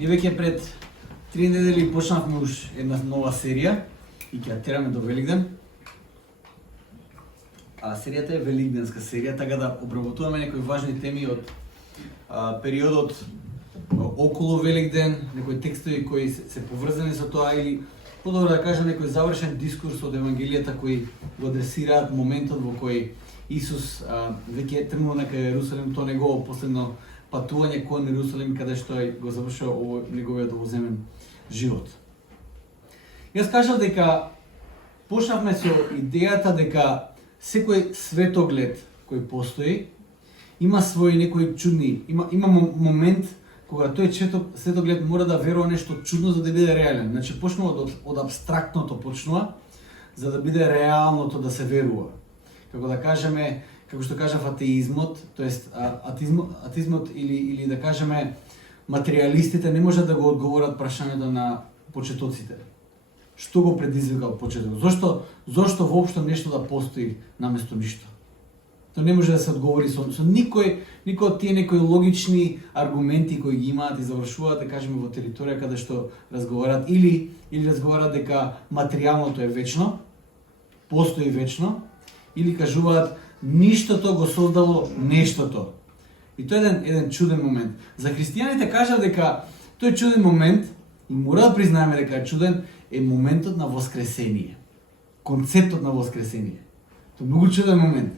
Ние веќе пред 3 недели почнавме уж една нова серија и ќе ја тераме до Великден. А серијата е Великденска серија, така да обработуваме некои важни теми од периодот околу Великден, некои текстови кои се поврзани со тоа или подобро да кажам некој завршен дискурс од Евангелијата кои го адресираат моментот во кој Исус веќе тргнал кај Јерусалим, тоа негово последно патување кон Јерусалим, каде што го завршува неговиот овоземен живот. Јас кажав дека почнавме со идејата дека секој светоглед кој постои има своји некои чудни, има момент кога тој светоглед мора да верува нешто чудно за да биде реален. Значи почнува од апстрактното почнува за да биде реалното да се верува. Како да кажеме, како што кажав атеизмот, тоест атеизмот или да кажеме материјалистите не можат да го одговорат прашањето на почетоците. Што го предизвикал почеток? Зошто воопшто нешто да постои наместо ништо? Тоа не може да се одговори со никој од тие некои логични аргументи кои ги имаат и завршуваат, да кажеме, во територија каде што разговарат или разговарат дека материјалното е вечно, постои вечно, или кажуваат ништото го создало нештото. И тоа е еден чуден момент. За христијаните кажа дека тој чуден момент, и мора да признаеме дека е чуден, е моментот на воскресение. Концептот на воскресение. Тоа е многу чуден момент.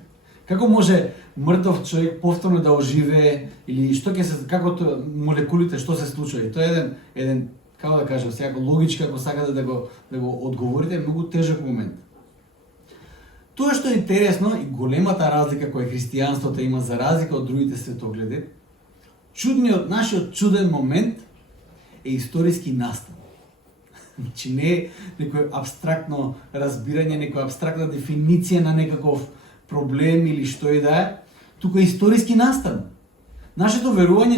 Како може мртов човек повторно да оживее или што ќе се како молекулите што се случува? Тоа е еден како да кажам, сега логички ако сакате да го одговорите, е многу тежок момент. Тоа што е интересно и големата разлика која христијанството има за разлика од другите светогледи, нашиот чуден момент е историски настан. Значи не е некој абстрактно разбирање, некоја абстрактна дефиниција на некаков проблем или што и да е, туку е историски настан. Нашето верување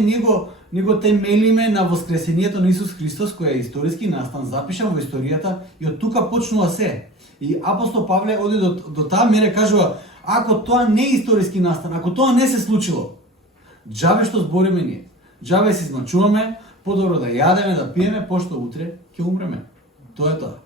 ние го темелиме на воскресението на Исус Христос, кој е историски настан, запишан во историјата и од тука почнува се. И апостол Павле оди до таа мера кажува, ако тоа не е историски настан, ако тоа не се случило, џабе што збориме ние, џабе се измачуваме, подобро да јадеме, да пиеме, пошто утре ќе умреме. Тоа е тоа.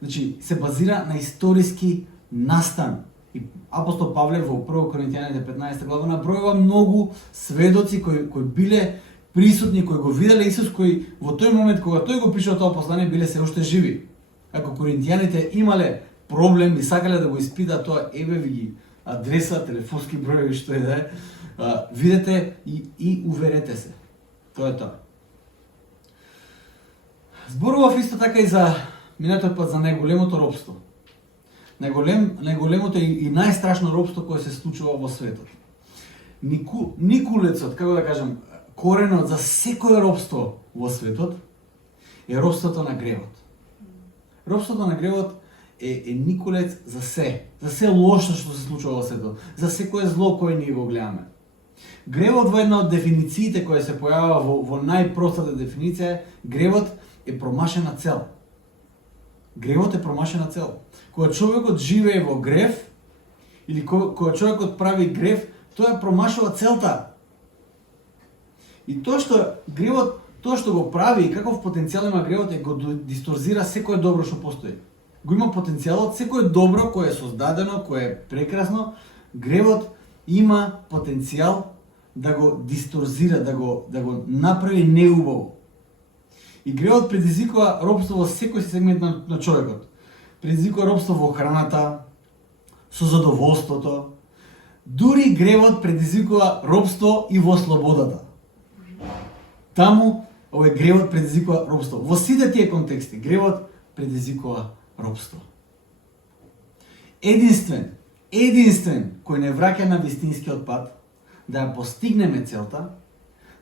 Значи, се базира на историски настан. И апостол Павле во 1 Коринтијаните 15 глава набројува многу сведоци кои биле присутни, кои го виделе Исус, кои во тој момент кога тој го пишува тоа послание биле се уште живи. Ако коринтијаните имале проблем и сакале да го испитаат тоа, еве ви ги адреса, телефонски броеви, што е да е, видете и уверете се. Тоа е тоа. Зборував исто така и за минатиот пат за најголемото робство. Најголемото и најстрашно робство кое се случува во светот. Никулецот, како да кажам, коренот за секое робство во светот е робството на гревот. Робството на гревот е никулец за се лошо што се случува во светот, за секое зло кое ние го гледаме. Гревот во една од дефинициите која се појавува во најпростата дефиниција, гревот е промашена цел. Гревот е промашена цел. Кога човекот живее во грев, или кога човекот прави грев, тоа промашува целта. И тоа што го прави и каков потенцијал има гревот е го дисторзира секое добро што постои. Го има потенцијалот, секое добро кое е создадено, кое е прекрасно, гревот има потенцијал да го дисторзира, да го направи неубаво. И гревот предизвикува робство во секој сегмент на човекот. Предизвикува робство во храната, со задоволството. Дури гревот предизвикува робство и во слободата. Таму овој гревот предизвикува робство. Во сите тие контексти гревот предизвикува робство. Единствен кој не враќа на вистинскиот пат, да ја постигнеме целта,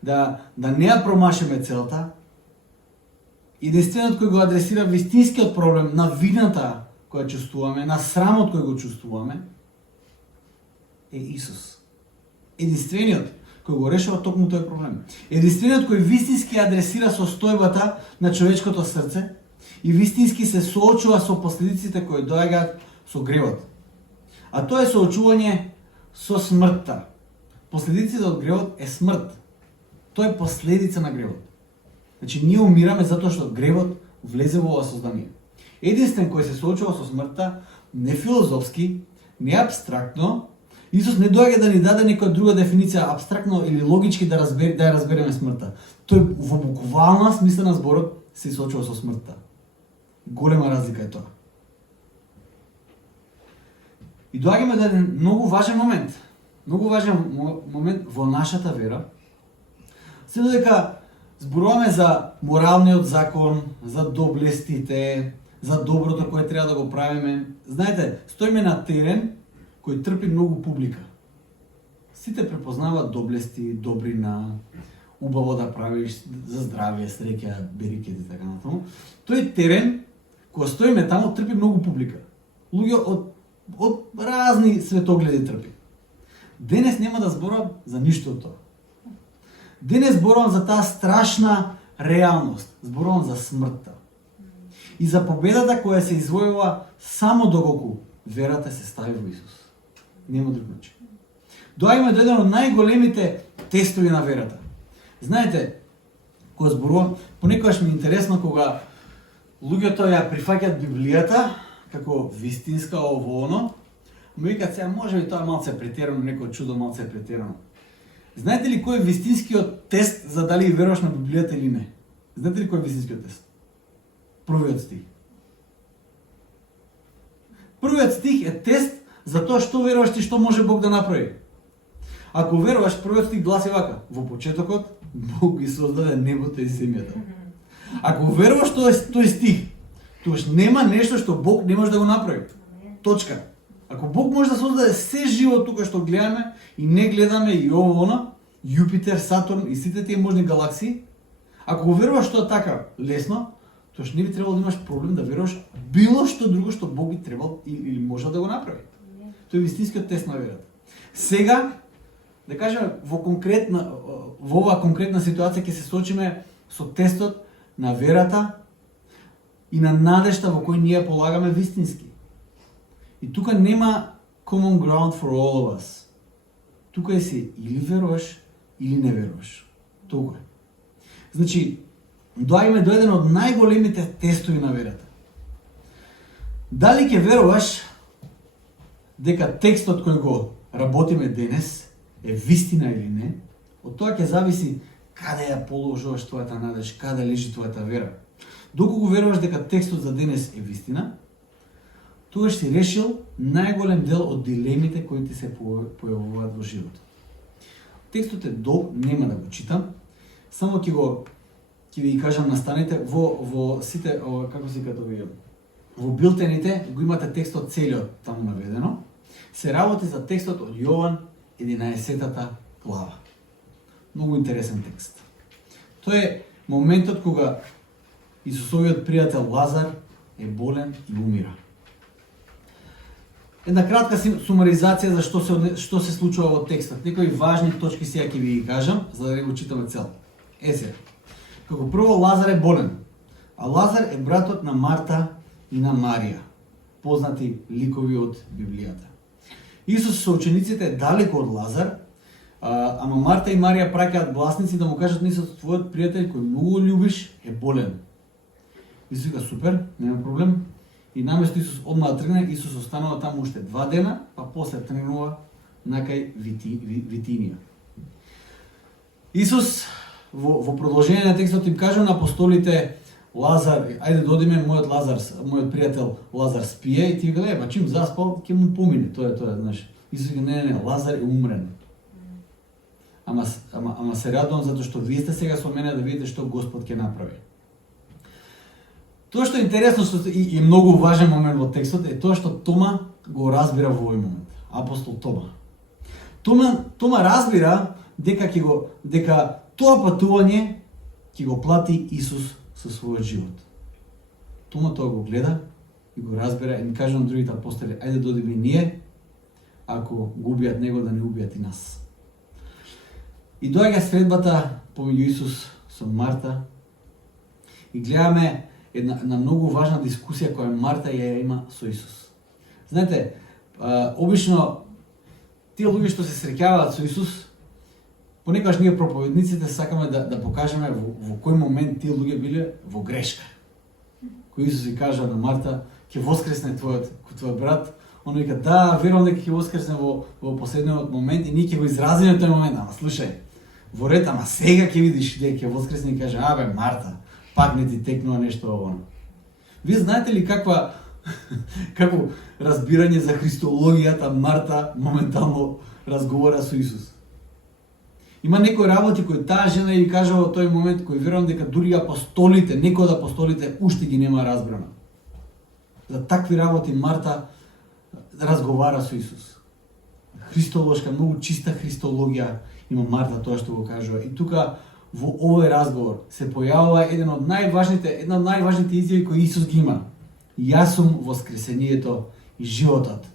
да не ја промашеме целта, единствениот кој го адресира вистинскиот проблем на вината која чувствуваме, на срамот кој го чувствуваме, е Исус. Единствениот кој го решава токму тој проблем. Единствениот кој вистински адресира состојбата на човечкото срце и вистински се соочува со последиците кои доаѓаат со гревот. А тоа е соочување со смртта. Последиците од гревот е смрт. Тоа е последица на гревот. Значи ние умираме затоа што гревот влезе во ова сознание. Единствен кој се соочува со смртта, не филозофски, не абстрактно, Исус не доаѓа да ни даде некоја друга дефиниција абстрактно или логички да ја разбереме смртта. Тој во буквална смисла на зборот се соочува со смртта. Голема разлика е тоа. И доаѓаме до еден многу важен момент. Многу важен момент во нашата вера. Се додека зборуваме за моралниот закон, за доблестите, за доброто кое треба да го правиме. Знаете, стоиме на терен кој трпи многу публика. Сите препознаваат доблести, добрина, убаво да правиш за здравие, среќа, берикет и така натаму. Тој терен кој стоиме таму трпи многу публика. Луѓе од разни светогледи трпи. Денес нема да зборам за ништо од тоа. Денес зборувам за таа страшна реалност. Зборувам за смртта. И за победата која се извојува само доколку верата се стави во Исус. Нема друг начин. Доаѓаме до еден од најголемите тестови на верата. Знаете, кога зборувам, понекогаш ми е интересно кога луѓето ја прифаќаат Библијата како вистинска ово оно, ме викаат сега може би тоа малце претерано, некој чудо малце претерано. Знаете ли кој е вистинскиот тест за дали веруваш на Библијата или не? Знаете ли кој е вистинскиот тест? Првиот стих. Првиот стих е тест за тоа што веруваш ти, што може Бог да направи. Ако веруваш, првиот стих гласи вака: во почетокот Бог ги создаде небото и земјата. Ако веруваш тој стих, тогаш нема нешто што Бог не може да го направи. Точка. Ако Бог може да создаде се живот тука што гледаме и не гледаме и ово она, Јупитер, Сатурн и сите тие можни галаксии, ако го веруваш тоа така лесно, тогаш не би требало да имаш проблем да веруваш било што друго што Бог би требал или може да го направи. Тој е вистинскиот тест на верата. Сега, да кажеме, во оваа конкретна ситуација ќе се соочиме со тестот на верата и на надежта во кој ние полагаме вистински. И тука нема common ground for all of us. Тука е си или веруваш, или не веруваш. Толку е. Значи, доаѓаме до еден од најголемите тестови на верата. Дали ќе веруваш дека текстот кој го работиме денес е вистина или не, од тоа ќе зависи каде ја положуваш твојата надеж, каде лежи твојата вера. Доколку веруваш дека текстот за денес е вистина, тогаш си решил најголем дел од дилемите кои ти се појавуваат во животот. Текстот е долг, нема да го читам, само ќе ви кажам настанете во сите, како се като ви, во билтените го имате текстот целиот таму наведено. Се работи за текстот од Јован 11 глава. Многу интересен текст. Тоа е моментот кога Исусовиот пријател Лазар е болен и умира. Една кратка сумаризација за што се случува во текстот. Некои важни точки сега ќе ви ги кажам, за да не го читаме цел. Сега. Како прво Лазар е болен, а Лазар е братот на Марта и на Марија, познати ликови од Библијата. Исус со учениците е далеко од Лазар, ама Марта и Марија праќаат гласници да му кажат на Исус: твојот пријател кој многу љубиш е болен. Исус вика: супер, нема проблем. И наместо Исус одма да тргне, Исус останува таму уште 2 дена, па после тргнува накај Витинија. Исус во продолжение на текстот им кажа на апостолите: Лазар, ајде додиме, мојот пријател Лазар спие, и ти гледа, па чим заспал, ќе му помине, тоа е, знаеш. Исус вика: не, Лазар е умрен. Ама се радувам затоа што вие сте сега со мене да видите што Господ ќе направи. Тоа што е интересно и многу важен момент во текстот е тоа што Тома го разбира во овој момент. Апостол Тома. Тома разбира дека тоа патување ќе го плати Исус со својот живот. Тома тоа го гледа и го разбира и ни кажа на другите апостоли: ајде додиме ние, ако го убијат него, да не убијат и нас. И доаѓа средбата помеѓу Исус со Марта и гледаме една многу важна дискусија која Марта ја има со Исус. Знаете, обично тие луѓе што се среќаваат со Исус, Понекогаш ние проповедниците сакаме да покажеме во кој момент тие луѓе биле во грешка. Кој Исус и кажа на Марта, ќе воскресне твојот брат, он вика, да, верувам дека ќе воскресне во последниот момент и ние ќе го изразиме тој момент. Ама слушај, во ред, ама сега ќе видиш дека ќе воскресне и каже, абе Марта, пак не ти текнува нешто ово. Вие знаете ли какво разбирање за христологијата Марта моментално разговара со Исус? Има некои работи кои таа жена ја кажа во тој момент, кои верувам дека дури апостолите, некои од апостолите уште ги нема разбрано. За такви работи Марта разговара со Исус. Христолошка, многу чиста христологија има Марта, тоа што го кажува. И тука во овој разговор се појавува една од најважните изјави кои Исус ги има. Јас сум воскресението и животот.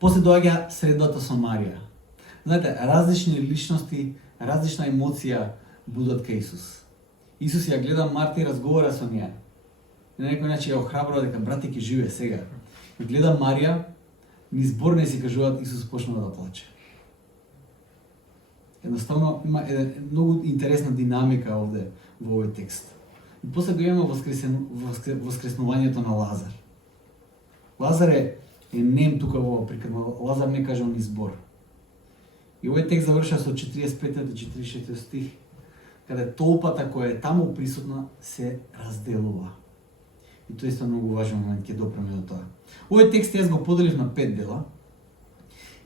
После доаѓа средбата со Марија. Знаете, различни личности, различна емоција будат кај Исус. Исус ја гледа Марта и разговара со неја. На некој начин ја охрабрува дека брате ќе живее сега. И гледа Марија, ни збор не си кажуваат, Исус почнува да плаче. Едноставно има многу интересна динамика овде во овој текст. И после го имаме воскреснувањето на Лазар. Лазар е нем тука во приказ, Лазар не кажа ни збор. И овој текст завршува со 45 до 46 стих, каде толпата која е таму присутна се разделува. И тоа е исто многу важен момент, ќе допреме до тоа. Овој текст јас го поделив на 5 дела.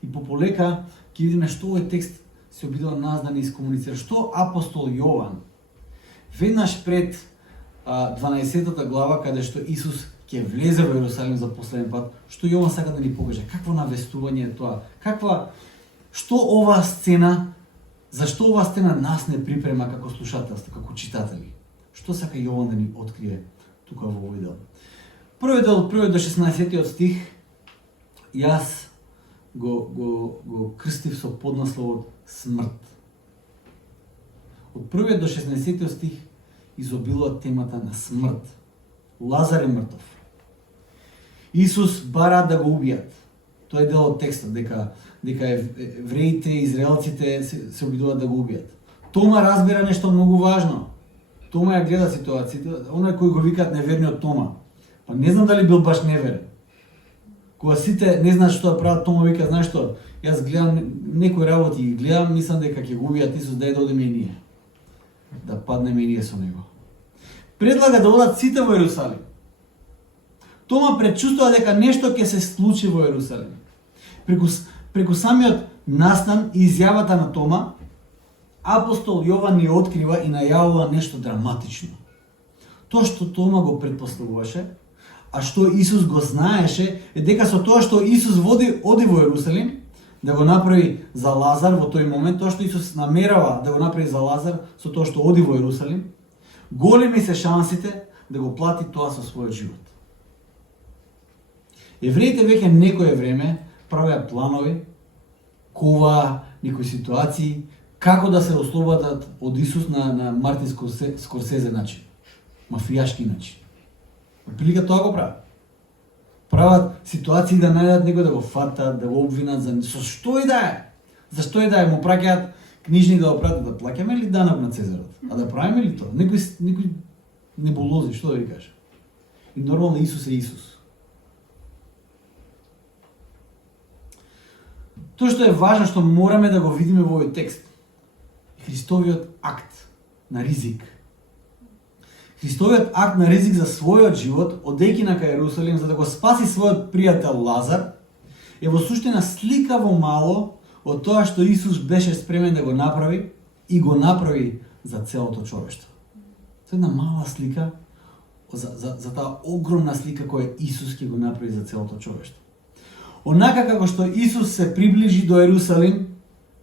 И пополека ќе видиме што овој текст се обидува нас да ни искомуницира. Што апостол Јован веднаш пред 12-та глава, каде што Исус ќе влезе во Јерусалим за последен пат, што Јован сака да ни покаже? Какво навестување е тоа? Што оваа сцена, зашто оваа сцена нас не припрема како слушателство, како читатели? Што сака Јован да ни открие тука во овој дел? Првиот дел, 1 до 16 стих, јас го крстив со поднасловот смрт. Од 1 до 16 стих изобилува темата на смрт. Лазар е мртов. Исус бара да го убијат. Тоа е дел од текстот, дека евреите, израелците се обидуваат да го убијат. Тома разбира нешто многу важно. Тома ја гледа ситуацијата, оној кој го викаат неверниот Тома. Па не знам дали бил баш неверен. Кога сите не знаат што да прават, Тома вика, знаеш што, јас гледам некои работи и гледам, мислам дека ќе го убијат Исус, дај да одиме и ние. Да паднеме и ние со него. Предлага да одат сите во Јерусалим. Тома предчувствува дека нешто ќе се случи во Јерусалим. Преку самиот настан и изјавата на Тома, апостол Јован ни открива и најавува нешто драматично. Тоа што Тома го предпоставуваше, а што Исус го знаеше, е дека со тоа што Исус оди во Јерусалим, да го направи за Лазар во тој момент, тоа што Исус намерава да го направи за Лазар, со тоа што оди во Јерусалим, големи се шансите да го плати тоа со својот живот. Евреите веќе некое време правеа планови, кова некои ситуации, како да се ослободат од Исус на Мартин Скорсезе начин, мафијашки начин. Прилика тоа го прават. Прават ситуации да најдат некој да го фатат, да го обвинат за со што и да е. Зашто и да е, му праќаат книжни да го пратат, да плаќаме ли данок на Цезарот? А да правиме ли тоа? Некој небулози, што да ви кажа. И нормално Исус е Исус. Тоа што е важно, што мораме да го видиме во овој текст, Христовиот акт на ризик. Христовиот акт на ризик за својот живот, одејќи на кај Јерусалим за да го спаси својот пријател Лазар, е во суштина слика во мало од тоа што Исус беше спремен да го направи и го направи за целото човештво. Тоа е една мала слика за таа огромна слика која Исус ќе го направи за целото човештво. Онака како што Исус се приближи до Јерусалим,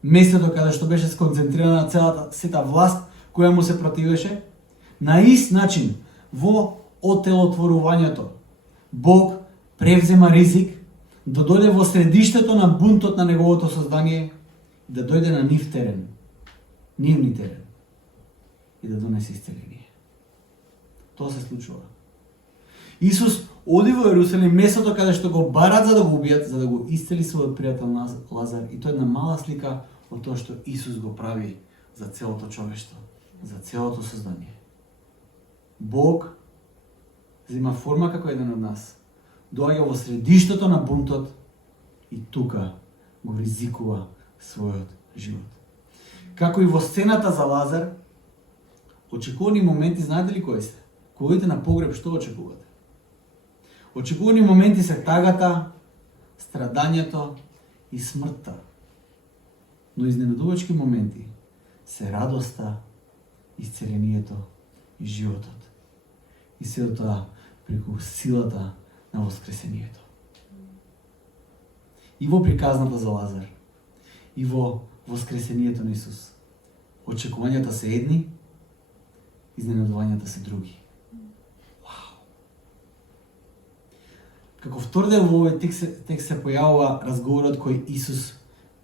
местото каде што беше сконцентрирана целата сета власт која му се противеше, на ист начин во отелотворувањето Бог превзема ризик да дојде во средиштето на бунтот на неговото создание, да дојде на нив терен, нивни терен и да донесе исцеление. Тоа се случува. Исус оди во Јерусалим, местото каде што го барат за да го убијат, за да го исцели својот пријател Лазар, и тоа е една мала слика од тоа што Исус го прави за целото човештво, за целото создание. Бог зема форма како еден од нас, доаѓа во средиштето на бунтот и тука го ризикува својот живот. Како и во сцената за Лазар, очекувани моменти, знаете ли кои се? Кога одите на погреб, што очекувате? Очекувани моменти се тагата, страдањето и смртта. Но изненадувачки моменти се радоста, исцелението и животот. И се тоа преку силата на воскресението. И во приказната за Лазар, и во воскресението на Исус, очекувањата се едни, изненадувањата се други. Вау! Како втор дел во овој текст се појавува разговорот кој Исус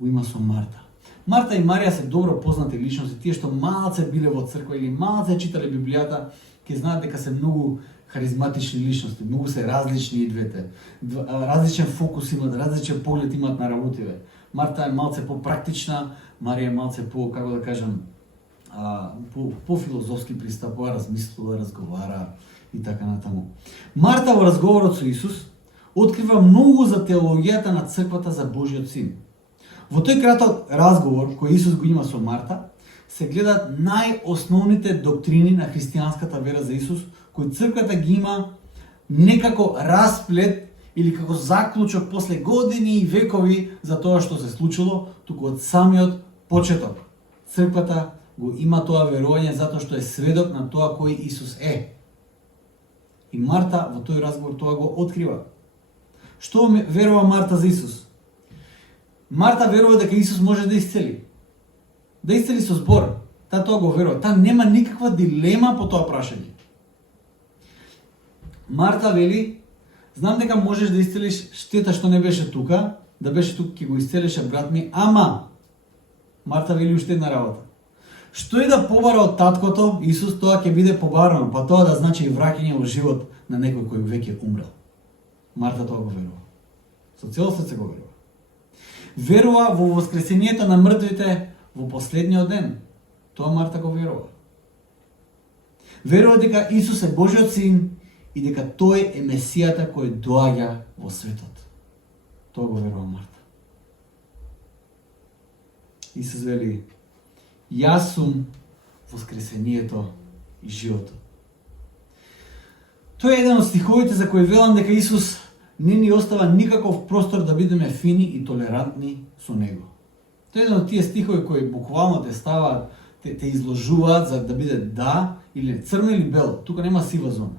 го има со Марта. Марта и Марија се добро познати личности, тие што малце биле во црква или малце читале Библијата, ќе знаат дека се многу харизматични личности, многу се различни и двете. Различен фокус имат, различен поглед имат на работиве. Марта е малце попрактична, Марија е малце по, како да кажам, по филозофски пристапува, размислува, разговара и така натаму. Марта во разговорот со Исус открива многу за теологијата на црквата за Божиот син. Во тој краток разговор кој Исус го има со Марта, се гледат најосновните доктрини на христијанската вера за Исус, кој црквата ги има некако расплет или како заклучок после години и векови за тоа што се случило, туку од самиот почеток. Црквата го има тоа верување затоа што е сведок на тоа кој Исус е. И Марта во тој разговор тоа го открива. Што верува Марта за Исус? Марта верува дека Исус може да исцели. Да исцели со збор. Таа тоа го верува. Таа нема никаква дилема по тоа прашање. Марта вели, знам дека можеш да исцелиш, штета што не беше тука, да беше тука ќе го исцелеше брат ми, ама Марта вели уште една работа. Што и да побара од таткото, Исус, тоа ќе биде побарано, па тоа да значи и враќање во живот на некој кој веќе умрел. Марта тоа го верува. Со цело срце го верува. Верува во воскресението на мртвите во последниот ден. Тоа Марта го верува. Верува дека Исус е Божиот син и дека тој е Месијата кој доаѓа во светот. Тоа го верува Марта. Исус вели, јас сум воскресението и животот. Тој е еден од стиховите за кој велам дека Исус не ни остава никаков простор да бидеме фини и толерантни со Него. Тој е еден од тие стихови кои буквално те ставаат, те изложуваат за да биде да или црно или бело. Тука нема сива зона.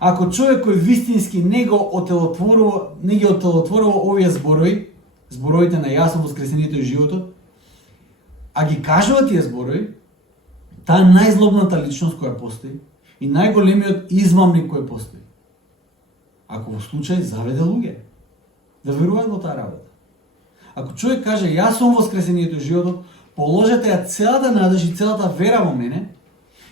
Ако човек кој вистински не ги отелотворува овие збороите на јас сум воскресението и животот, а ги кажува тие зборови, таа најзлобната личност која постои и најголемиот измамник кој постои. Ако во случај заведе луѓе да веруваат во таа работа. Ако човек каже јас сум воскресението и животот, положете ја целата надеж и целата вера во мене,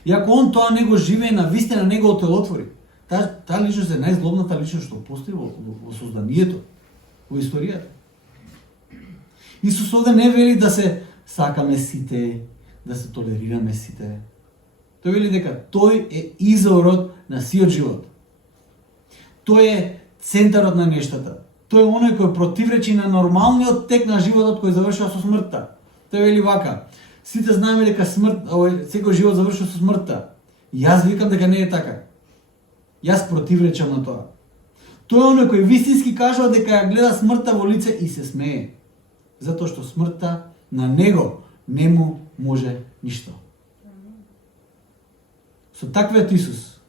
и ако он тоа не го живее на вистина, не го отелотвори, таа личност е најзлобната личност што постои во созданието, во историјата. Исус овде не вели да се сакаме сите, да се толерираме сите. Тој вели дека тој е изворот на сиот живот. Тој е центарот на нештата. Тој е оној кој противречи на нормалниот тек на животот кој завршува со смртта. Тој вели вака: сите знаеме дека секој живот завршува со смртта. Јас викам дека не е така. Јас противречам на тоа. Тој е оној кој вистински кажува дека ја гледа смртта во лице и се смее. Затоа што смртта на него не му може ништо. Со таквиот Исус,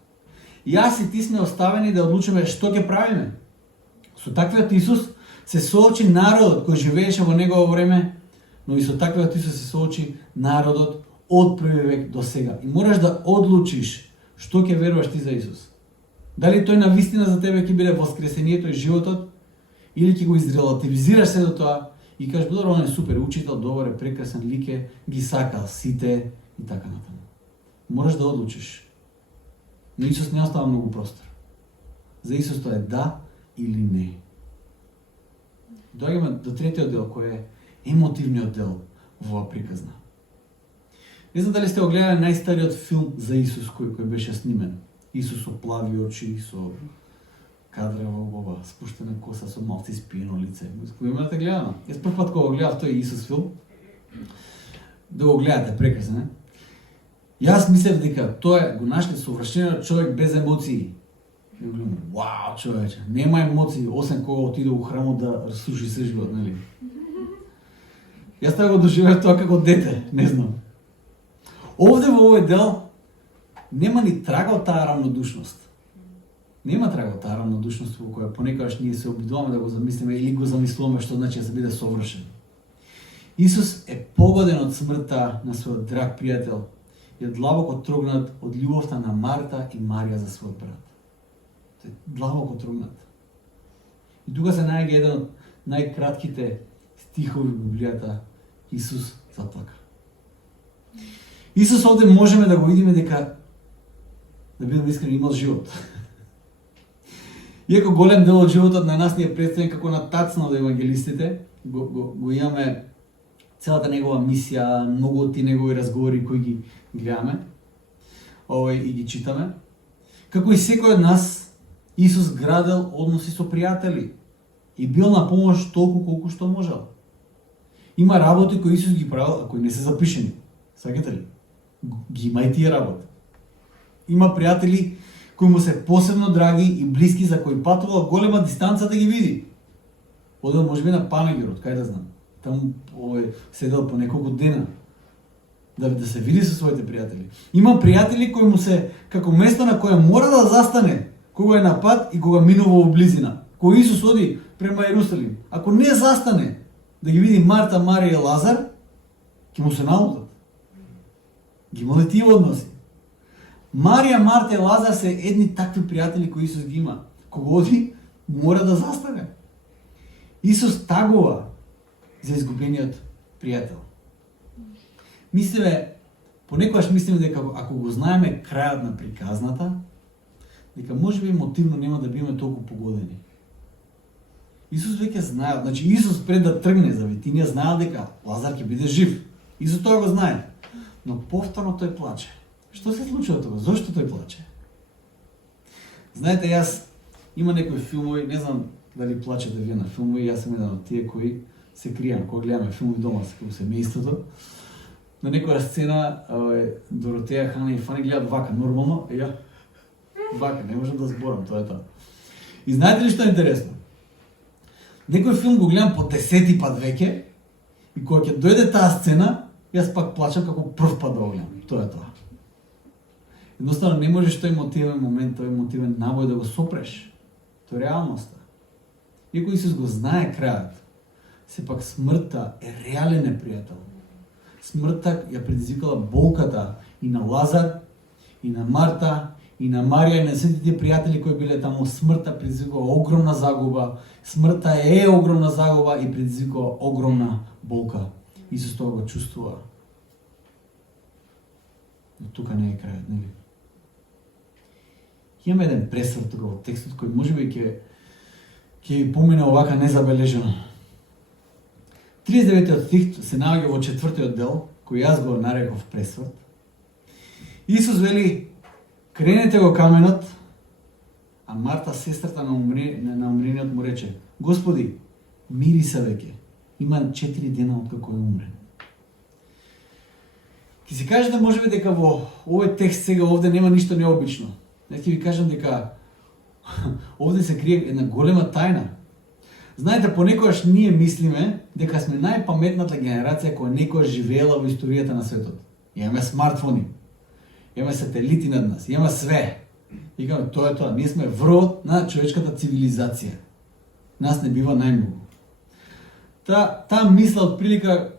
јас и ти сме оставени да одлучиме што ќе правиме. Со таквиот Исус се соочи народот кој живееше во негово време, но и со таквиот Исус се соочи народот од први век до сега. И мораш да одлучиш што ќе веруваш ти за Исус. Дали тој навистина за тебе ќе биде воскресението и животот, или ќе го изрелативизираш се до тоа и кажеш, добро, он е супер учител, добар е, прекрасен лик е, ги сака сите и така натаму. Мораш да одлучиш. Но Исус не остава многу простор. За Исус тоа е да или не. Доаѓаме до третиот дел, кој е емотивниот дел во оваа приказна. Не знам дали сте го гледале најстариот филм за Исус кој беше снимен. Исус со плави очи, со кадрава убава, спуштена коса, со малци спиено лице. Кој имате гледано? Јас прв пат кога го гледав тој Исус филм, да го гледате, прекрасно, не? Јас мислев дека тоа го нашли совршениот човек без емоции. И гледам, вау, човече, нема емоции, освен кога отиде у храмот да суши се живот, нели? Јас така го доживеав тоа како дете, не знам. Овде во овој дел нема ни трага од таа рамнодушност. Нема трага од таа рамнодушност во која понекогаш ние се обидуваме да го замислиме или го замислуваме што значи да се биде совршен. Исус е погоден од смртта на својот драг пријател и е длабоко трогнат од љубовта на Марта и Марија за својот брат. Тој е длабоко трогнат. И тука се најаѓа еден од најкратките стихови во Библијата. Исус заплака. Исус овде можеме да го видиме дека, да бидеме искрени, имал живот. Иако голем дел од животот на нас ни е представен како на тацна од евангелистите, го имаме целата негова мисија, многу од тие негови разговори кои ги гледаме и ги читаме. Како и секој од нас, Исус градел односи со пријатели и бил на помош толку колку што можел. Има работи кои Исус ги правил, а кои не се запишени. Сакате ли? Ги има и тие работи. Има пријатели кои му се посебно драги и блиски, за кои патувал голема дистанца да ги види. Одел можеби на Панагирот, кај да знам. Таму седел по неколку дена да се види со своите пријатели. Има пријатели кои му се како место на кое мора да застане кога е на пат и кога минува во близина. Кога Исус оди према Јерусалим, ако не застане да ги види Марта, Марија и Лазар, ќе му се налутат. Ги имале тие односи. Марија, Марта и Лазар се едни такви пријатели кои Исус ги има. Кога оди, мора да застане. Исус тагува за изгубениот пријател. Мислиме, понекогаш мислиме дека ако го знаеме крајот на приказната, дека можеби мотивно нема да биме толку погодени. Исус веќе знаел, значи Исус пред да тргне за Витинија знаел дека Лазар ќе биде жив. Исус тоа го знае. Но повторно тој плаче. Што се случува тоа? Зошто тој плаче? Знаете, јас има некои филмови, не знам дали плачете вие на филмови, јас сум еден од тие кои се кријам кога гледаме филмови дома со семејството. На некоја сцена Доротеја, Хана и Фани гледат вака, нормално, ја вака, не можам да зборам, тоа е тоа. И знаете ли што е интересно? Некој филм го гледам по 10 пат веќе и кога ќе дојде таа сцена, јас пак плачам како прв пат да го гледам. Тоа е тоа. Едноставно не можеш тој мотивен момент, тој мотивен набој да го сопреш. Тоа е реалноста. Иако Исус го знае крајот, сепак смртта е реален непријател. Смртта ја предизвикала болката и на Лазар, и на Марта, и на Марија, и на сите тие пријатели кои биле таму. Смртта предизвикала огромна загуба. Смртта е огромна загуба и предизвикала огромна болка. Исус тоа го чувствува. Но тука не е крајот, нели? Имаме еден пресврт тука во текстот кој можеби ќе ви помине овака незабележено. 39-тиот стих се наоѓа во 4-тиот дел, кој јас го нареков пресврт. Исус вели: кренете го каменот, а Марта, сестрата на умрениот, му рече: Господи, мириса веќе. Има 4 дена откако е умрен. Ке си кажете можеби дека во овој текст сега овде нема ништо необично. Не ќе ви кажам дека овде се крие една голема тајна. Знаете, понекогаш ние мислиме дека сме најпаметната генерација која некоја живеела во историјата на светот. Имаме смартфони, имаме сателити над нас, имаме све. Викаме, тоа е тоа, ние сме врвот на човечката цивилизација. Нас не бива најмногу. Таа мисла од прилика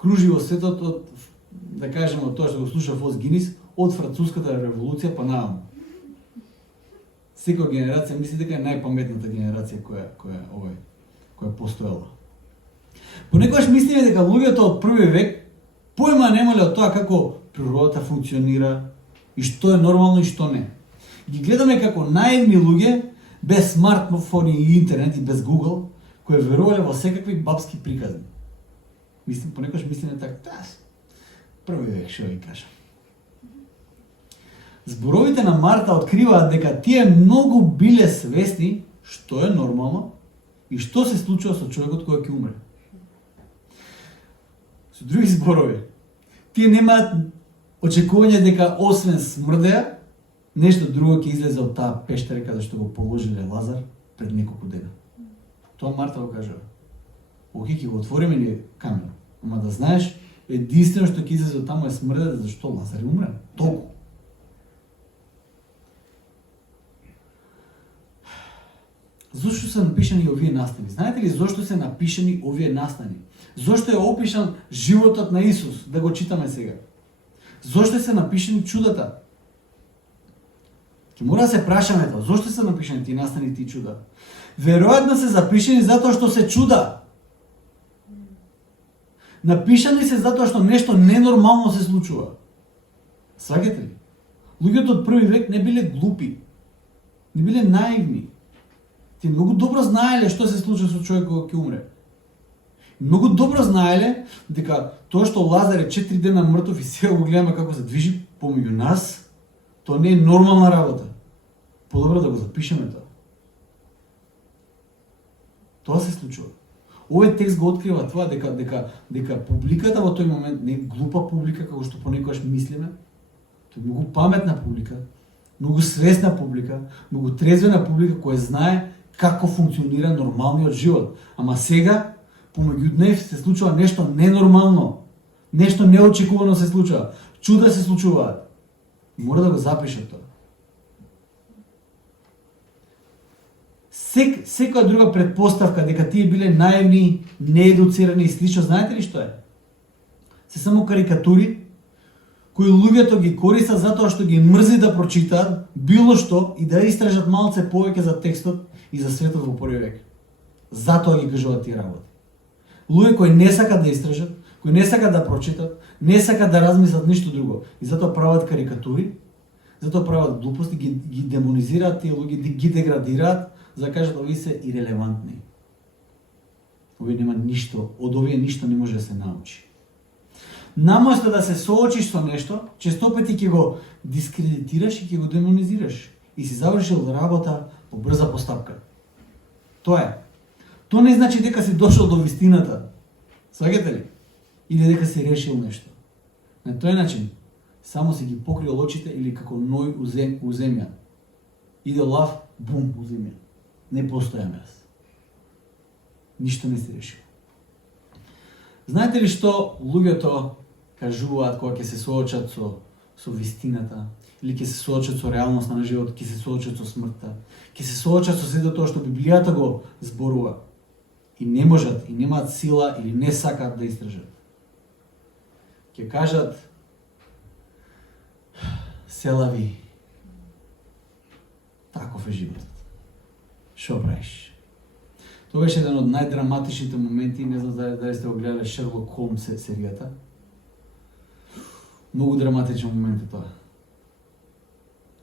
кружи во светот од, да кажеме, од тоа што го слуша Фос Гинис, од француската револуција па нааму. Секоја генерација мисли дека е најпаметната генерација која постоела. Понекогаш мислиме дека луѓето од први век појма немале од тоа како природата функционира и што е нормално и што не. Ги гледаме како наивни луѓе без смартфони и интернет и без Google, кои верувале во секакви бабски приказни. Понекогаш мислиме така, први век, што ви кажам. Зборовите на Марта откриваат дека тие многу биле свесни што е нормално и што се случува со човекот кој ќе умре. Со други зборови, тие немаат очекување дека освен смрдеа, нешто друго ќе излезе од таа пештера каде што го положиле Лазар пред неколку дена. Тоа Марта го кажува. Оки ќе го отвориме ни камено. Ама да знаеш, единствено што ќе излезе од таму е смрдеа, зашто Лазар е умре. Толку. Зошто се напишани овие настани? Знаете ли зошто се напишани овие настани? Зошто е опишан животот на Исус? Да го читаме сега. Зошто се напишани чудата? Ќе мора да се прашаме тоа. Зошто се напишани тие настани и тие чуда? Веројатно се запишани затоа што се чуда. Напишани се затоа што нешто ненормално се случува. Сваѓате ли? Луѓето од први век не биле глупи. Не биле наивни. Тие многу добро знаеле што се случува со човек кога ќе умре. Многу добро знаеле дека тоа што Лазар е 4 дена мртов и сега го гледаме како се движи помеѓу нас, тоа не е нормална работа. Подобро да го запишеме тоа. Тоа се случува. Овој текст го открива тоа дека публиката во тој момент не е глупа публика како што понекогаш мислиме. Тоа е многу паметна публика, многу свесна публика, многу трезвена публика која знае како функционира нормалниот живот. Ама сега помеѓу нив се случува нешто ненормално. Нешто неочекувано се случува. Чуда се случуваат. Мора да го запишат тоа. Секоја друга предпоставка дека тие биле наивни, неедуцирани и слично, знаете ли што е? Се само карикатури кои луѓето ги користат затоа што ги мрзи да прочитаат било што и да истражат малце повеќе за текстот и за светот во први век. Затоа ги кажуваат тие работи. Луѓе кои не сакат да истражат, кои не сакат да прочитат, не сакат да размислат ништо друго и затоа прават карикатури, затоа прават глупости, ги демонизираат тие луѓе, ги деградираат, за да кажат овие се ирелевантни. Овие нема ништо, од овие ништо не може да се научи. Наместо да се соочиш со нешто, често пати ќе го дискредитираш и ќе го демонизираш и си завршил работа по брза постапка. Тоа е. Тоа не значи дека си дошол до вистината. Сваѓате ли? Или дека си решил нешто. На тој начин само си ги покрил очите или како Ној у земја. Иде лав, бум, у земја. Не постојам јас. Ништо не си решил. Знаете ли што луѓето кажуваат кога ќе се соочат со вистината, или ќе се соочат со реалноста на животот, ќе се соочат со смртта, ќе се соочат со сето тоа што Библијата го зборува и не можат и немаат сила или не сакаат да истражат. Ќе кажат: Селави, таков е животот. Шо правиш? Тоа беше еден од најдраматичните моменти, не знам дали сте го гледале Шерлок Холмс серијата. Многу драматичен момент е тоа.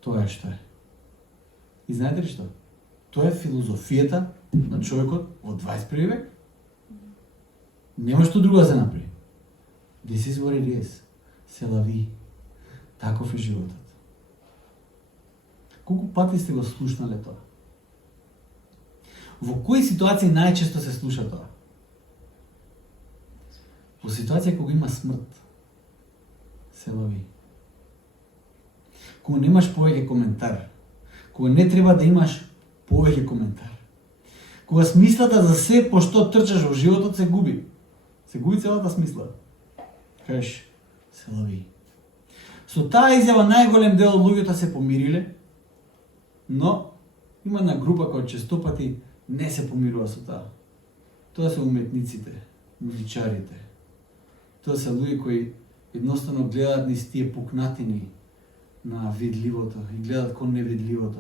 Тоа е што е. И знаете ли што? Тоа е филозофијата на човекот во 21 век. Нема што друго да се направи. This is what it is. Селави. Таков е животот. Колку пати сте го слушнале тоа? Во кои ситуации најчесто се слуша тоа? Во ситуација кога има смрт. Селави. Кога немаш повеќе коментар. Кога не треба да имаш повеќе коментар. Кога смислата за се по што трчаш во животот се губи. Се губи целата смисла. Кажеш: Селави. Со таа изјава најголем дел од луѓето се помириле, но има една група која често пати не се помирува со таа. Тоа се уметниците, музичарите. Тоа се луѓе кои едноставно гледаат низ тие пукнатини на видливото и гледаат кон невидливото.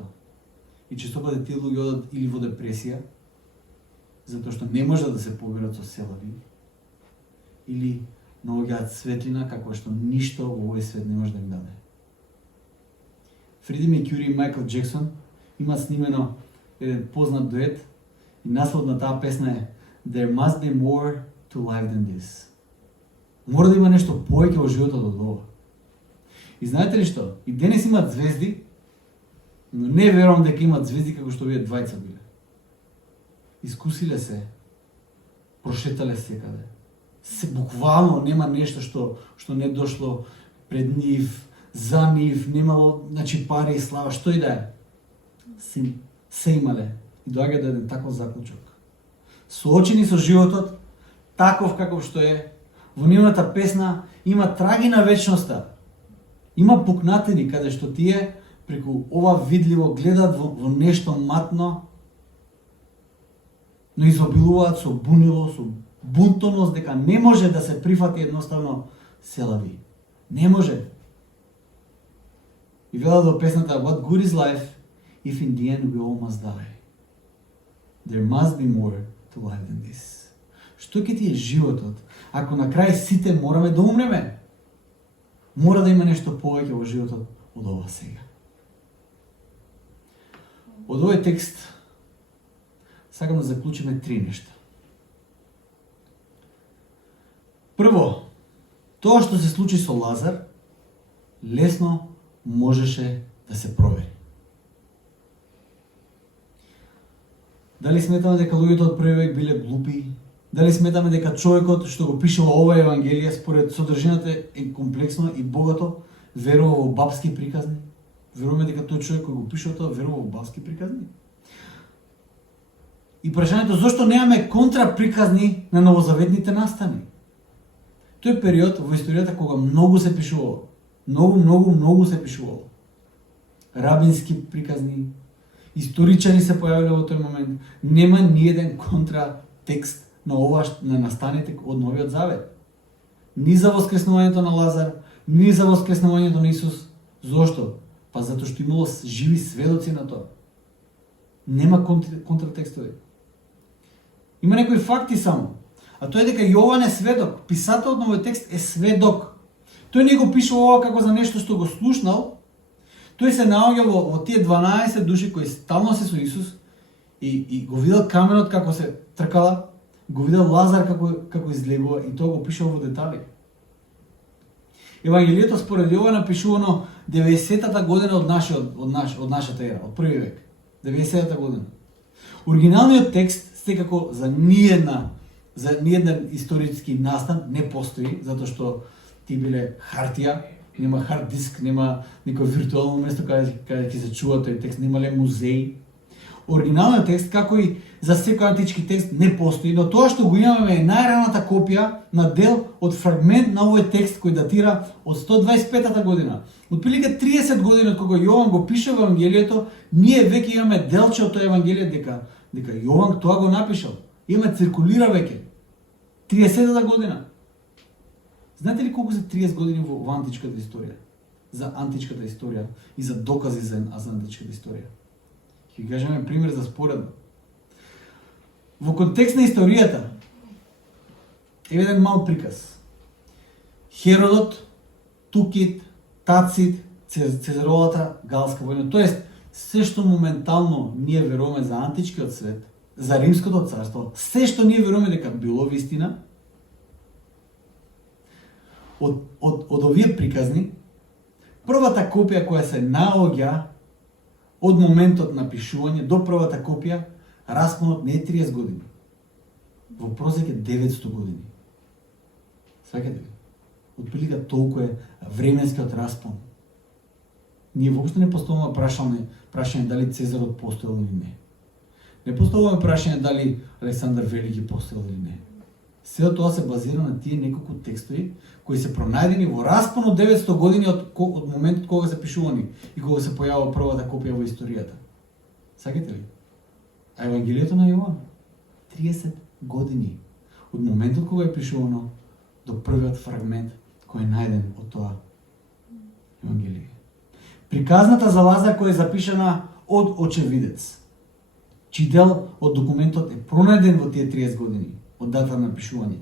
И често пати тие луѓе одат или во депресија, затоа што не можат да се поберат со селави, или наоѓаат светлина како што ништо во овој свет не може да им даде. Фреди Меркјури и Майкл Джексон имаат снимено еден познат дует и наслов на таа песна е There must be more to life than this. Мора да има нешто повеќе во животот од ова. И знаете ли што? И денес имаат звезди, но не верувам дека имаат звезди како што овие двајца биле. Искусиле се, прошетале секаде. Се буквално нема нешто што не дошло пред нив, за нив, немало, значи пари и слава, што и да е. Се имале и доаѓа до еден таков заклучок. Соочени со животот, таков каков што е, во нивната песна има траги на вечноста. Има пукнатини каде што тие преку ова видливо гледаат во нешто матно, но изобилуваат со бунило, со бунтоност дека не може да се прифати едноставно селави. Не може. И велат во песната What good is life if in the end we all must die? There must be more to life than this. Што ќе ти е животот ако на крај сите мораме да умреме? Мора да има нешто повеќе во животот од ова сега. Од овој текст сакам да заклучиме три нешта. Прво, тоа што се случи со Лазар лесно можеше да се провери. Дали сметаме дека луѓето од први век биле глупи? Дали сметаме дека човекот што го пишува ова Евангелие според содржината е комплексно и богато, верува во бабски приказни? Веруваме дека тој човек кој го пишува тоа верува во бабски приказни? И прашањето зошто немаме контраприказни на новозаветните настани? Тој период во историјата кога многу се пишувало. Многу се пишувало. Рабински приказни, историчари се појавиле во тој момент. Нема ниеден контратекст на настаните од Новиот Завет. Ни за воскреснувањето на Лазар, ни за воскреснувањето на Исус. Зошто? Па затоа што имало живи сведоци на тоа. Нема контратекстови. Има некои факти само. А тоа е дека Јован е сведок. Писателот на овој текст е сведок. Тој не го пишува ова како за нешто што го слушнал. Тој се наоѓа во тие 12 души кои стално се со Исус и го видел каменот како се тркала, го видел Лазар како излегува и тоа го пишува во детали. Евангелието според Јован напишувано 90-та година од нашата ера, од први век. 90-та година. Оригиналниот текст секако за ниеден историски настан не постои, затоа што ти биле хартија, нема хард диск, нема некој виртуално место каде ќе се чува тој текст, немале музеи. Оригиналниот текст, како и за секој антички текст, не постои, но тоа што го имаме е најраната копија на дел од фрагмент на овој текст кој датира од 125-та година. Отприлика 30 години од кога Јован го пише во Евангелието, ние веќе имаме делче од тоа Евангелие дека Јован тоа го напишал. Имаме циркулира веќе. 30-та година. Знаете ли колку се 30 години во античката историја? За античката историја и за докази за античката историја. Ќе кажеме пример за споредно. Во контекст на историјата е еден мал приказ. Херодот, Тукит, Тацит, Цезаровата галска војна, тоест се што моментално ние веруваме за античкиот свет, за римското царство, се што ние веруваме дека било вистина, од овие приказни, првата копија која се наоѓа од моментот на пишување до првата копија, распонот не е 30 години. Во просек е 900 години. Сваќате ли? Отприлика толку е временскиот распон. Ние воопшто не поставуваме прашање дали Цезарот постоел или не. Не поставуваме прашање дали Александар Велики постоел или не. Сето тоа се базира на тие неколку текстови кои се пронајдени во распон од 900 години од моментот кога се пишувани и кога се појавува првата копија во историјата. Сакате ли? А Евангелието на Јован 30 години од моментот кога е пишувано до првиот фрагмент кој е најден од тоа Евангелие. Приказната за Лазар која е запишана од очевидец, чиј дел од документот е пронајден во тие 30 години од дата на пишување.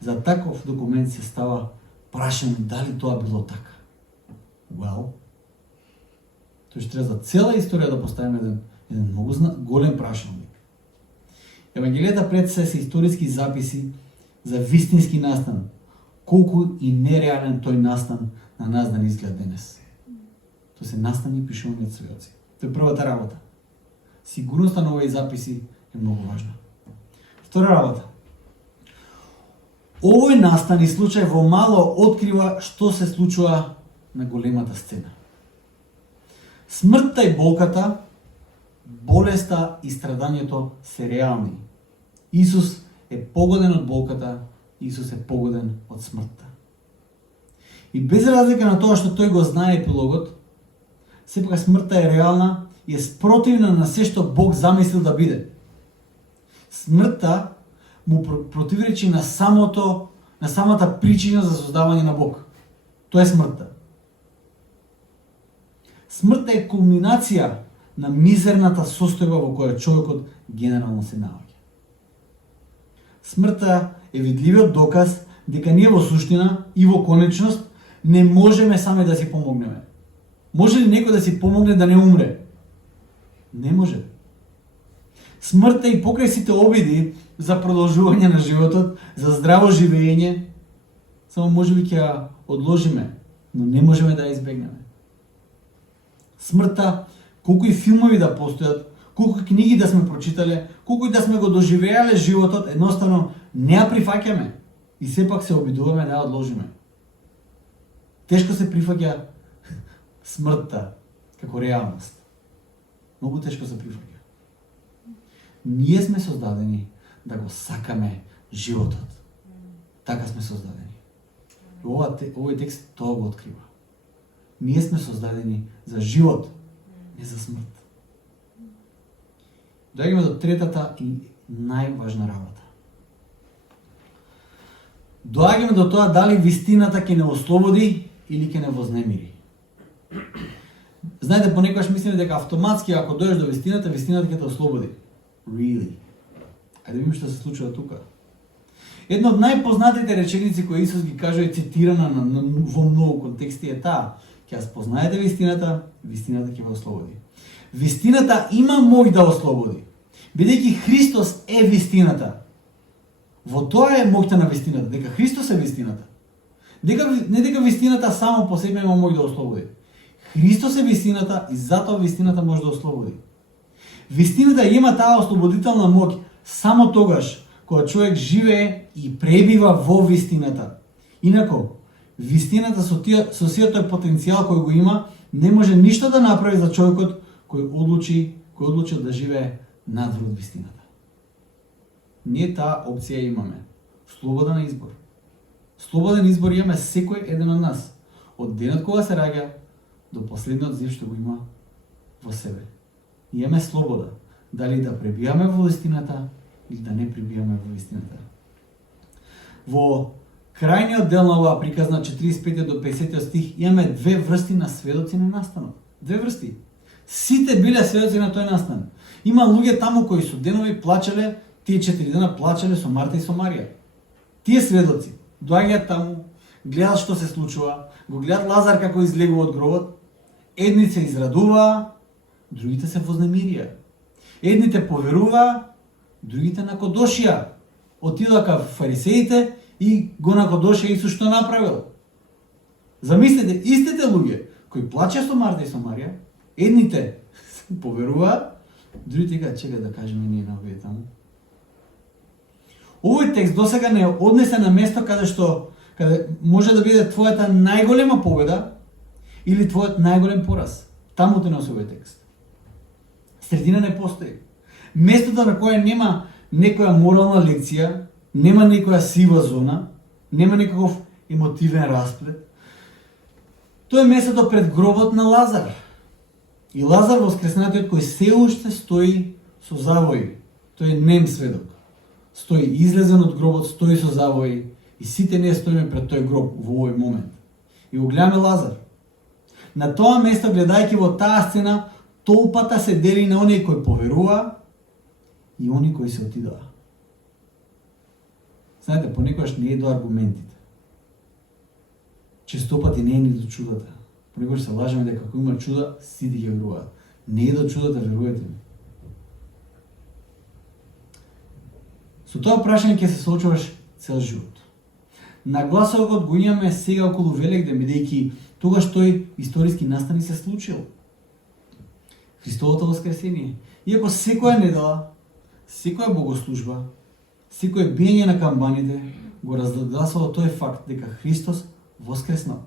За таков документ се става прашање дали тоа било така. Well, тој што треба за цела историја да поставиме еден многу голем прашање. Евангелијата пред се историски записи за вистински настан колку и нереален тој настан на нас да ни изгледа денес. Тоа се настани пишувани од сведоци. Тоа е првата работа. Сигурноста на овие записи е многу важна. Втора работа. Овој настан и случај во мало открива што се случува на големата сцена. Смртта и болката, болеста и страдањето се реални. Исус е погоден од болката, Исус е погоден од смртта. И без разлика на тоа што тој го знае епилогот, сепак смртта е реална и е спротивна на се што Бог замислил да биде. Смртта му противречи на самата причина за создавање на Бог. Тоа е смртта. Смртта е кулминација на мизерната состојба во која човекот генерално се наоѓа. Смртта е видливиот доказ дека ние во суштина и во конечност не можеме сами да си помогнеме. Може ли некој да си помогне да не умре? Не може. Смртта и покрај сите обиди за продолжување на животот, за здраво живење, само можеби ќе ја одложиме, но не можеме да ја избегнеме. Смртта, колку и филмови да постојат, колку книги да сме прочитале, колку и да сме го доживеале животот, едноставно не ја прифаќаме и сепак се обидуваме да ја одложиме. Тешко се прифаќа смртта како реалност. Многу тешко се прифаќа. Ние сме создадени да го сакаме животот. Така сме создадени. Овој текст тоа го открива. Ние сме создадени за живот, не за смрт. Доаѓаме до третата и најважна работа. Доаѓаме до тоа дали вистината ќе не ослободи или ќе не вознемири. Знаете, понекогаш мислиме дека автоматски ако дојдеш до вистината, вистината ќе те ослободи. Really? Ајде да видиме што се случува тука. Една од најпознатите реченици кои Исус ги кажува и цитирана во многу контексти е таа: ќе ја спознаете вистината, вистината ќе ве ослободи. Вистината има моќ да ослободи, бидејќи Христос е вистината. Во тоа е моќта на вистината, дека Христос е вистината. Не дека вистината само по себе има моќ да ослободи. Христос е вистината и затоа вистината може да ослободи. Вистината има таа ослободителна моќ само тогаш кога човек живее и пребива во вистината. Инако, вистината со сиот тој потенцијал кој го има, не може ништо да направи за човекот кој одлучи да живее надвор од вистината. Ние таа опција имаме. Слобода на избор. Слободен избор имаме секој еден од нас. Од денот кога се раѓа до последниот ден што го има во себе. Имаме слобода дали да пребиваме во вистината или да не пребиваме во вистината. Во крајниот дел на оваа приказна, 45 до 50 стих, имаме две врсти на сведоци на настанот. Две врсти. Сите биле сведоци на тој настан. Има луѓе таму кои со денови плачеле, тие 4 дена плачеле со Марта и со Марија. Тие сведоци доаѓаат таму, гледат што се случува, го гледат Лазар како излегува од гробот, едни се израдуваа, другите се вознемирија. Едните поверуваа, другите накодошија. Отидоа кај фарисеите и го накодошија Исус што направил. Замислете, истите луѓе кои плачеа со Марта и со Марија, едните поверуваа, другите кажа чека да кажеме ние на овие таму. Овој текст досега не однесе на место каде може да биде твојата најголема победа или твојот најголем пораз. Таму те носи овој текст. Средина не постои. Местото на кое нема некоја морална лекција, нема некоја сива зона, нема некаков емотивен расплет. Тоа е местото пред гробот на Лазар. И Лазар, воскреснатиот, кој се уште стои со завои. Тој е нем сведок. Стои излезен од гробот, стои со завои и сите ние стоиме пред тој гроб во овој момент. И го гледаме Лазар. На тоа место, гледајќи во таа сцена, толпата се дели на оние кои поверуваа и оние кои се отидоа. Знаете, понекогаш не е до аргументите. Честопати не е ни до чудата. Понекогаш се лажеме дека ако има чуда, сите ќе веруваат. Не е до чудата, верувате ми. Со тоа прашање ќе се соочуваш цел живот. Нагласокот го имаме сега околу Великден, бидејќи тогаш тој историски настани се случил. Христовото воскресение. Иако секоја недела, секоја богослужба, секој биење на камбаните го разгласува тој факт дека Христос воскреснал.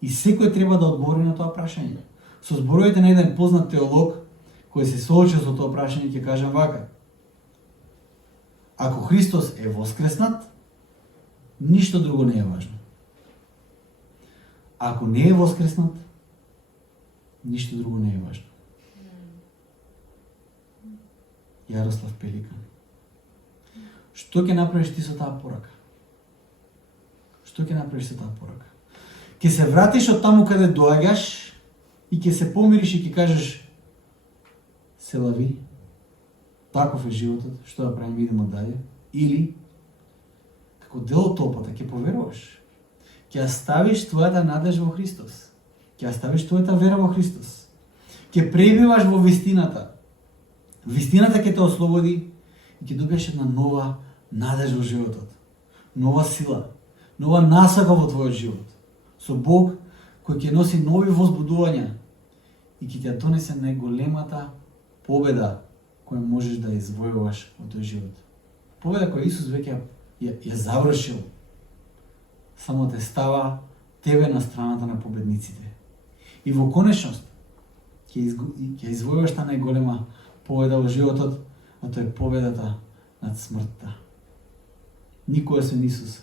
И секој треба да одговори на тоа прашање. Со зборовите на еден познат теолог кој се соочил со тоа прашање ќе кажам вака: ако Христос е воскреснат, ништо друго не е важно. Ако не е воскреснат, ништо друго не е важно. Јарослав Пеликан. Што ќе направиш ти со таа порака? Што ќе направиш со таа порака? Ќе се вратиш од таму каде доаѓаш и ќе се помириш и ќе кажеш: се лави, таков е животот, што да правим, идемо дале? Или, како дел од толпата, ќе поверуваш. Ќе ставиш твојата надеж во Христос. Ќе ставиш твојата вера во Христос. Ќе пребиваш во вистината. Вистината ќе те ослободи и ќе добиеш една нова надеж во животот. Нова сила, нова насока во твојот живот. Со Бог кој ќе носи нови возбудувања и ќе ти донесе најголемата победа која можеш да извојуваш во тој живот. Победа која Исус веќе ја завршил. Само те става тебе на страната на победниците. И во конечност ќе извојуваш таа најголема победа во животот, а тоа е победата над смртта. Никој освен Исус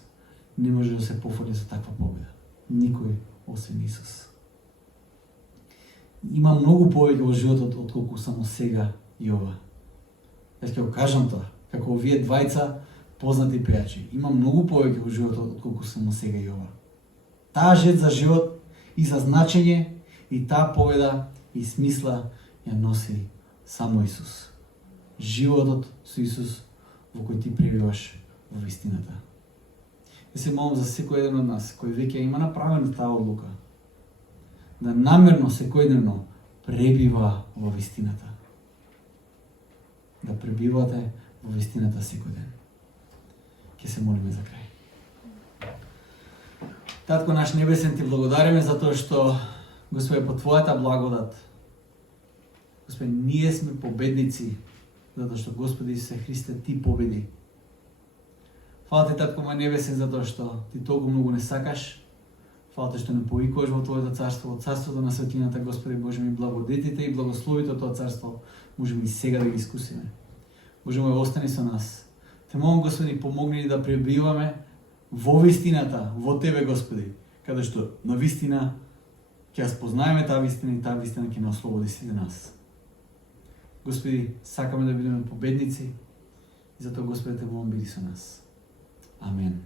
не може да се пофали со таква победа. Никој освен Исус. Има многу повеќе во животот отколку само сега и ова. Јас ќе го кажам тоа, како овие двајца познати пејачи. Има многу повеќе во животот отколку само сега и ова. Таа жет за живот и за значење и таа победа и смисла ја носи само Исус. Животот со Исус во кој ти пребиваш во вистината. Ја се молам за секој еден од нас кој веќе има направена таа одлука да намерно секојдневно пребива во вистината. Да пребивате во вистината секој ден. Ќе се молиме за крај. Татко наш небесен, ти благодариме за тоа што, Господи, по твојата благодат, Господи, ние сме победници, затоа што, Господи Исусе Христе, ти победи. Фала ти, Татко мој небесен, за тоа што ти толку многу не сакаш. Фала ти што не повикуваш во твоето царство, во царството на светлината, Господи Боже ми, благодетите и благословите од тоа царство можеме и сега да ги искусиме. Боже мој, остани со нас. Те молам, Господи, помогни ни да пребиваме во вистината, во Тебе, Господи, каде што на вистина ќе ја спознаеме таа вистина и таа вистина ќе не ослободи сите нас. Господи, сакаме да бидеме победници и затоа, Господи, те молам, биди со нас. Амен.